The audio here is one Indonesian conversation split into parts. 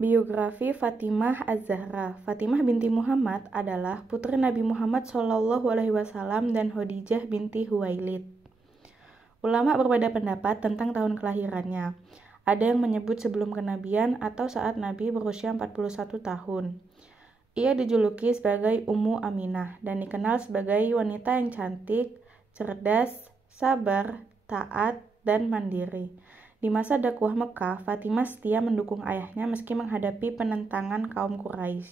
Biografi Fatimah Az-Zahra. Fatimah binti Muhammad adalah putri Nabi Muhammad SAW dan Khadijah binti Khuwailid. Ulama berbeda pendapat tentang tahun kelahirannya. Ada yang menyebut sebelum kenabian atau saat Nabi berusia 41 tahun. Ia dijuluki sebagai Ummu Aminah dan dikenal sebagai wanita yang cantik, cerdas, sabar, taat, dan mandiri. Di masa dakwah Mekah, Fatimah setia mendukung ayahnya meski menghadapi penentangan kaum Quraisy.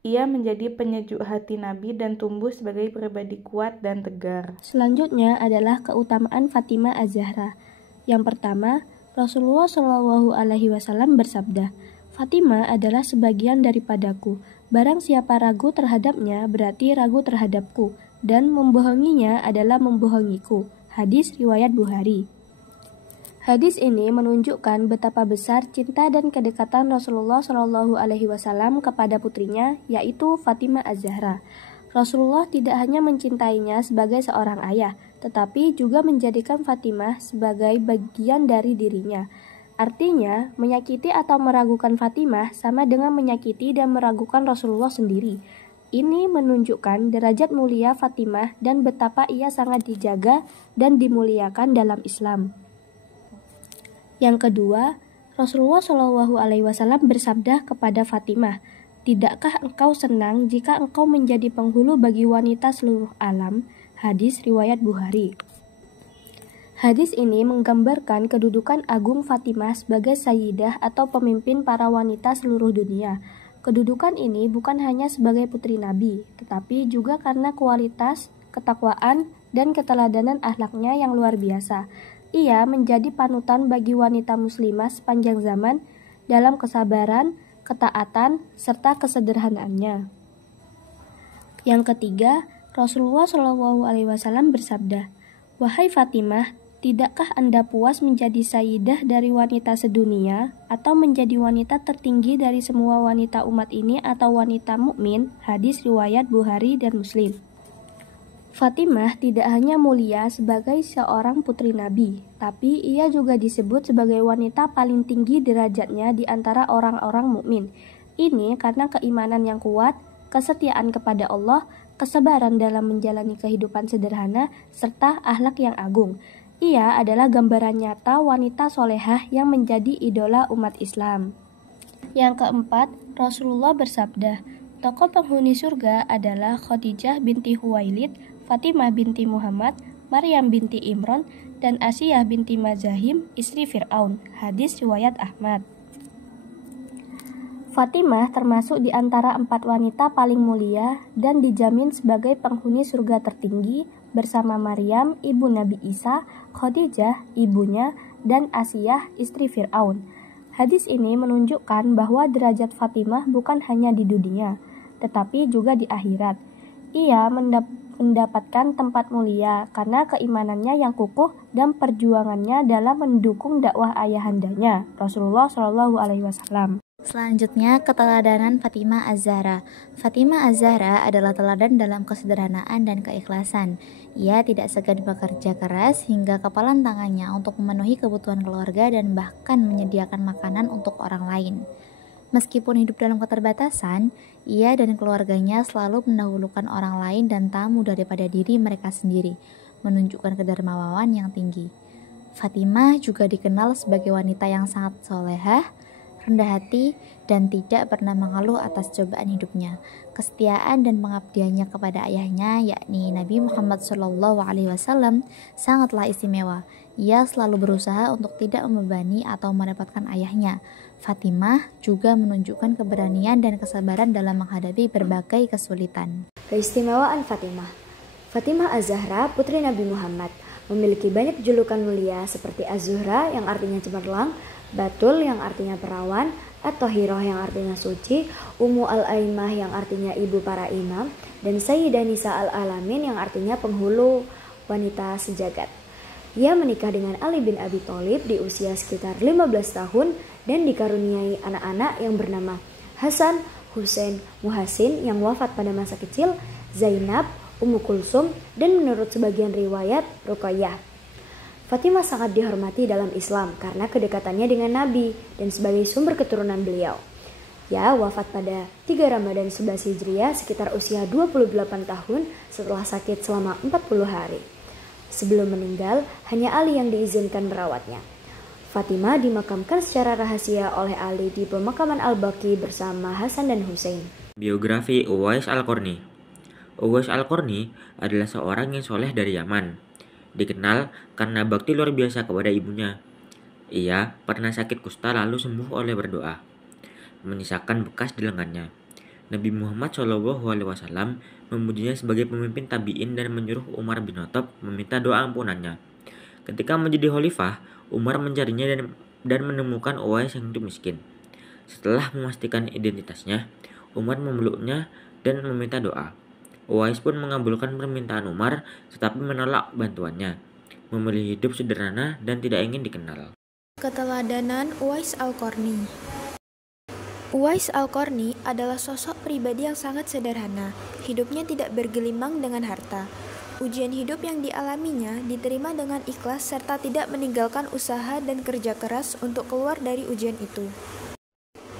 Ia menjadi penyejuk hati Nabi dan tumbuh sebagai pribadi kuat dan tegar. Selanjutnya adalah keutamaan Fatimah Az-Zahra. Yang pertama, Rasulullah SAW bersabda, "Fatimah adalah sebagian daripadaku. Barang siapa ragu terhadapnya, berarti ragu terhadapku, dan membohonginya adalah membohongiku." Hadis riwayat Bukhari. Hadis ini menunjukkan betapa besar cinta dan kedekatan Rasulullah SAW kepada putrinya, yaitu Fatimah Az-Zahra. Rasulullah tidak hanya mencintainya sebagai seorang ayah, tetapi juga menjadikan Fatimah sebagai bagian dari dirinya. Artinya, menyakiti atau meragukan Fatimah sama dengan menyakiti dan meragukan Rasulullah sendiri. Ini menunjukkan derajat mulia Fatimah dan betapa ia sangat dijaga dan dimuliakan dalam Islam. Yang kedua, Rasulullah SAW bersabda kepada Fatimah, "Tidakkah engkau senang jika engkau menjadi penghulu bagi wanita seluruh alam?" Hadis riwayat Bukhari. Hadis ini menggambarkan kedudukan agung Fatimah sebagai sayyidah atau pemimpin para wanita seluruh dunia. Kedudukan ini bukan hanya sebagai putri Nabi, tetapi juga karena kualitas, ketakwaan, dan keteladanan akhlaknya yang luar biasa. Ia menjadi panutan bagi wanita muslimah sepanjang zaman dalam kesabaran, ketaatan, serta kesederhanaannya. Yang ketiga, Rasulullah SAW bersabda, "Wahai Fatimah, tidakkah Anda puas menjadi sayyidah dari wanita sedunia atau menjadi wanita tertinggi dari semua wanita umat ini atau wanita mukmin?" Hadis riwayat Bukhari dan Muslim. Fatimah tidak hanya mulia sebagai seorang putri Nabi, tapi ia juga disebut sebagai wanita paling tinggi derajatnya di antara orang-orang mukmin. Ini karena keimanan yang kuat, kesetiaan kepada Allah, kesabaran dalam menjalani kehidupan sederhana, serta akhlak yang agung. Ia adalah gambaran nyata wanita solehah yang menjadi idola umat Islam. Yang keempat, Rasulullah bersabda, "Tokoh penghuni surga adalah Khadijah binti Khuwailid, Fatimah binti Muhammad, Maryam binti Imran, dan Asiyah binti Mazahim, istri Fir'aun." Hadis riwayat Ahmad. Fatimah termasuk di antara 4 wanita paling mulia dan dijamin sebagai penghuni surga tertinggi bersama Maryam, ibu Nabi Isa, Khadijah, ibunya, dan Asiyah, istri Fir'aun. Hadis ini menunjukkan bahwa derajat Fatimah bukan hanya di dunia, tetapi juga di akhirat. Ia mendapatkan tempat mulia karena keimanannya yang kukuh dan perjuangannya dalam mendukung dakwah ayahandanya, Rasulullah SAW. Selanjutnya, keteladanan Fatimah Az-Zahra. Fatimah Az-Zahra adalah teladan dalam kesederhanaan dan keikhlasan. Ia tidak segan bekerja keras hingga kepalan tangannya untuk memenuhi kebutuhan keluarga dan bahkan menyediakan makanan untuk orang lain. Meskipun hidup dalam keterbatasan, ia dan keluarganya selalu mendahulukan orang lain dan tamu daripada diri mereka sendiri, menunjukkan kedermawanan yang tinggi. Fatimah juga dikenal sebagai wanita yang sangat solehah, rendah hati, dan tidak pernah mengeluh atas cobaan hidupnya. Kesetiaan dan pengabdiannya kepada ayahnya, yakni Nabi Muhammad SAW, sangatlah istimewa. Ia selalu berusaha untuk tidak membebani atau merepotkan ayahnya. Fatimah juga menunjukkan keberanian dan kesabaran dalam menghadapi berbagai kesulitan. Keistimewaan Fatimah. Fatimah Az-Zahra, putri Nabi Muhammad, memiliki banyak julukan mulia seperti Az-Zuhra yang artinya cemerlang, Batul yang artinya perawan, At-Thahirah yang artinya suci, Ummu Al-Aimah yang artinya ibu para imam, dan Sayyidah Nisa Al-Alamin yang artinya penghulu wanita sejagat. Ia menikah dengan Ali bin Abi Thalib di usia sekitar 15 tahun dan dikaruniai anak-anak yang bernama Hasan, Husain, Muhasin yang wafat pada masa kecil, Zainab, Ummu Kulsum, dan menurut sebagian riwayat, Ruqayyah. Fatimah sangat dihormati dalam Islam karena kedekatannya dengan Nabi dan sebagai sumber keturunan beliau. Ia wafat pada 3 Ramadan 11 Hijriah sekitar usia 28 tahun setelah sakit selama 40 hari. Sebelum meninggal, hanya Ali yang diizinkan merawatnya. Fatimah dimakamkan secara rahasia oleh Ali di pemakaman Al-Baqi bersama Hasan dan Hussein. Biografi Uwais Al-Qarni. Uwais Al-Qarni adalah seorang yang soleh dari Yaman. Dikenal karena bakti luar biasa kepada ibunya. Ia pernah sakit kusta lalu sembuh oleh berdoa, menyisakan bekas di lengannya. Nabi Muhammad SAW memujinya sebagai pemimpin tabi'in dan menyuruh Umar bin Khattab meminta doa ampunannya. Ketika menjadi khalifah, Umar mencarinya dan menemukan Uwais yang hidup miskin. Setelah memastikan identitasnya, Umar memeluknya dan meminta doa. Uwais pun mengabulkan permintaan Umar, tetapi menolak bantuannya, memilih hidup sederhana dan tidak ingin dikenal. Keteladanan Uwais Al-Qarni. Uwais Al-Qarni adalah sosok pribadi yang sangat sederhana. Hidupnya tidak bergelimang dengan harta. Ujian hidup yang dialaminya diterima dengan ikhlas serta tidak meninggalkan usaha dan kerja keras untuk keluar dari ujian itu.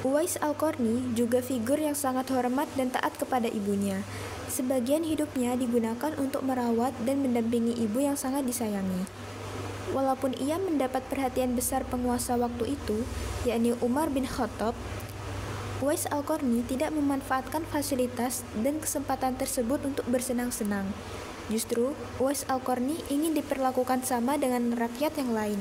Uwais Al-Qarni juga figur yang sangat hormat dan taat kepada ibunya. Sebagian hidupnya digunakan untuk merawat dan mendampingi ibu yang sangat disayangi. Walaupun ia mendapat perhatian besar penguasa waktu itu, yakni Umar bin Khattab, Uwais Al-Qarni tidak memanfaatkan fasilitas dan kesempatan tersebut untuk bersenang-senang. Justru, Uwais Al-Qarni ingin diperlakukan sama dengan rakyat yang lain.